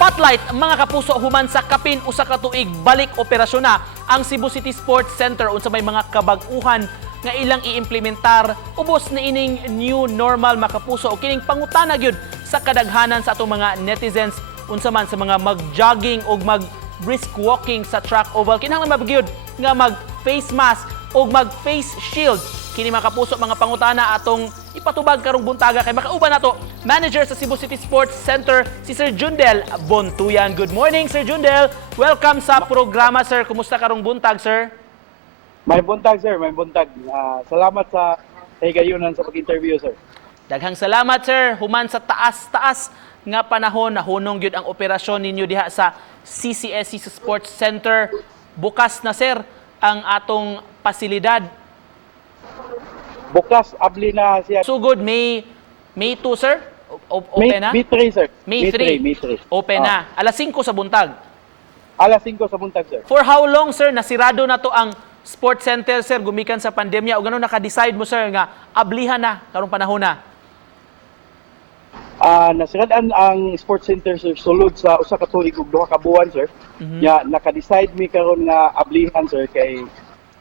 Spotlight, mga kapuso, human sa kapin usa ka tuig balik operasyon na ang Cebu City Sports Center unsa may mga kabag-uhan nga ilang iimplementar ubos na ining new normal, mga kapuso, o kining pangutana gyud sa kadaghanan sa atong mga netizens unsa man sa mga mag-jogging o mag-brisk walking sa track oval. Kinahanglan mabagyod nga mag-face mask o mag-face shield. Kini mga kapuso, mga pangutana atong ipatubag karong buntaga kay makauban nato manager sa Cebu City Sports Center si Sir Jundel Bontuyan. Good morning, Sir Jundel. Welcome sa programa, sir. Kumusta karong buntag, sir? May buntag, sir. May buntag. Salamat sa higayunan sa pag-interview, sir. Daghang salamat, sir. Human sa taas-taas nga panahon, nahunong gyud ang operasyon ninyo diha sa CCSC Sports Center. Bukas na, sir, ang atong pasilidad. Bukas, abli na siya. So good, May 2, sir? Open na? May 3, sir. May 3. May 3. Open na. Alas 5 sa buntag. Alas 5 sa buntag, sir. For how long, sir, nasirado na to ang sports center, sir, gumikan sa pandemya? O gano'n naka-decide mo, sir, nga ablihan na karong panahon na? Nasiraan ang sports center, sir, sulod sa usa ka tuig ug duha ka buwan, sir. Ya, naka-decide mi karon nga ablihan, sir, kay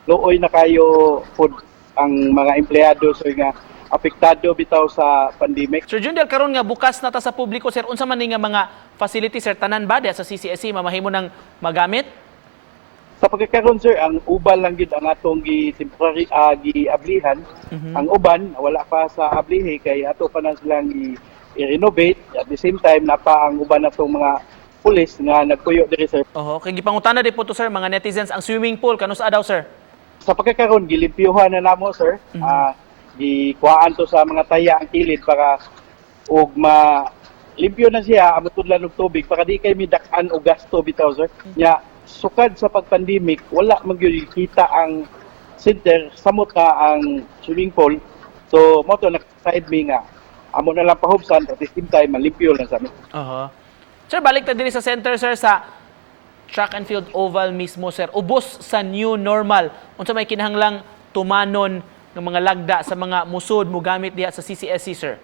luoy na kayo food ang mga empleyado, sir, nga apektado bitaw sa pandemic. Sir Jundel, karon nga bukas na ta sa publiko, sir, unsa man ni nga mga facilities, sir, tanan ba diha sa CCSC mamahimo nang magamit? Sa pagkakaroon, sir, ang uban lang gid ang atong temporary gi-ablihan. Ang uban wala pa sa ablihe kay ato pa na silang i-renovate. At the same time, napa ang uban natong mga pulis nga nagpuyo diri, sir. Oho, kay gipangutana di po to, sir, mga netizens, ang swimming pool kanus daw, sir? Sa pagkakaroon, gilimpyuhan na namo, sir. Gikuhaan to sa mga taya ang kilid para og limpyo na siya ang tudlan og tubig para di kay midak-an og gasto bitaw, sir. Nya sukad sa pagpandemic, wala man gyud kita ang center, samot ka ang swimming pool. So mo to naka-side me nga amo na lang pahubsan at the same time malimpyo lang sa amin. Oho. Sir, balik ta diri sa center, sir, sa track and field oval mismo, sir. Ubos sa new normal. Unsa may kinahanglang tumanon ng mga lagda sa mga musod mo gamit diha sa CCSC, sir?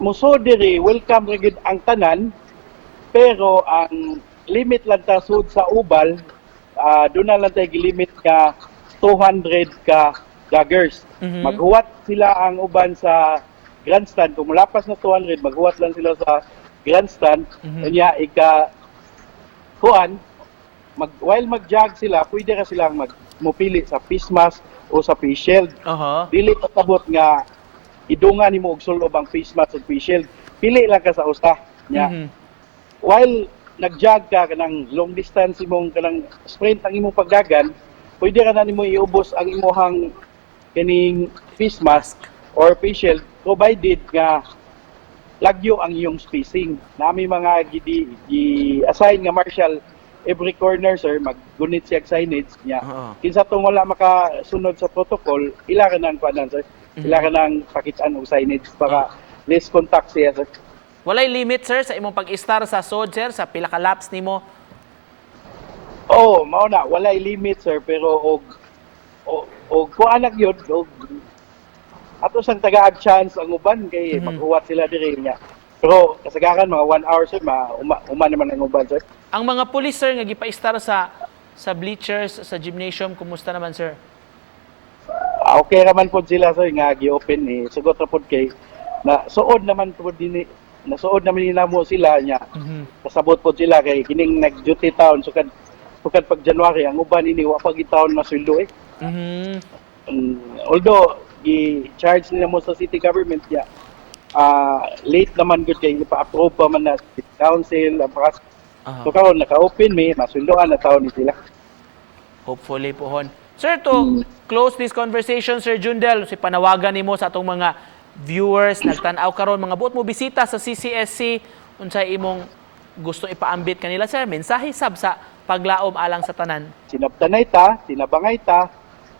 Musod diri, welcome ra gyud ang tanan, pero ang limit lang ta sud sa ubal, doon na lang tayo gilimit ka 200 ka joggers. Maghuwat sila ang uban sa grandstand. Kung malapas na 200, maghuwat lang sila sa grandstand. Kanya while mag-jog sila, pwede ka silang mupili sa face mask o sa face shield. Dili patabot nga idungan nimo og sulob ang face mask ug face shield. Pili lang ka sa usa. While nag-jog ka kanang long distance imong kanang sprint ang imong pagdagan, pwede ka na nimo iubos ang imong kining face mask or face shield provided nga lagyo ang iyong spacing. Nami mga gi-assign nga marshal every corner, sir, maggunit siya signage niya. Kinsa tong wala makasunod sa protocol, ila ka nang panan, sir. Ila ka nang pakitaan og signage para less contact siya, sir. Walay limit, sir, sa imong pag-star sa SOD, sir, sa pila ka laps nimo? Mao na, walay limit, sir, pero og kuan lang yun, ato sang tagaag chance ang uban kay maghuwat sila diri niya. Pero kasagaran mga 1 hour, sir, uma naman ang uban, sir. Ang mga pulis, sir, nga gipa-star sa bleachers, sa gymnasium, kumusta naman, sir? Okay naman po sila, sir, nga gi-open sugot ra pod kay nasuod naman nila mo sila niya. Kasabot po sila kay kining nag-duty town sukad pag January ang uban ini wa pa gitawon na sweldo although i-charge nila mo sa city government niya, late naman gud kay ipa-approve pa man na city council ang pakas. So karon naka-open masweldoan na taon ni sila. Hopefully po hon. Sir, to close this conversation, Sir Jundel, si panawagan nimo sa atong mga viewers nagtan-aw karon, mga buot mo bisita sa CCSC, unsay imong gusto ipaambit kanila, sir? Mensahe sab sa paglaom alang sa tanan. Sinabtanay ta, sinabangay ta,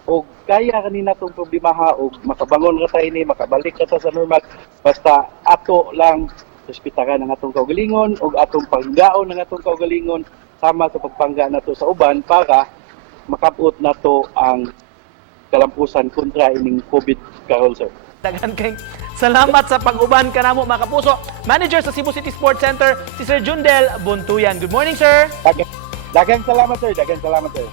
og kaya kanina tong problema og makabangon ra tayo makabalik ka ta sa normal, basta ato lang respetahan ang atong kaugalingon og atong panggaon ng atong kaugalingon sama sa pagpangga nato sa uban para makabot nato ang kalampusan kontra ining COVID karon, sir. Daghan kay salamat sa pag-uban kanamo mga kapuso. Manager sa Cebu City Sports Center, si Sir Jundel Buntuyan. Good morning, sir. Daghang salamat sir, daghang salamat sir.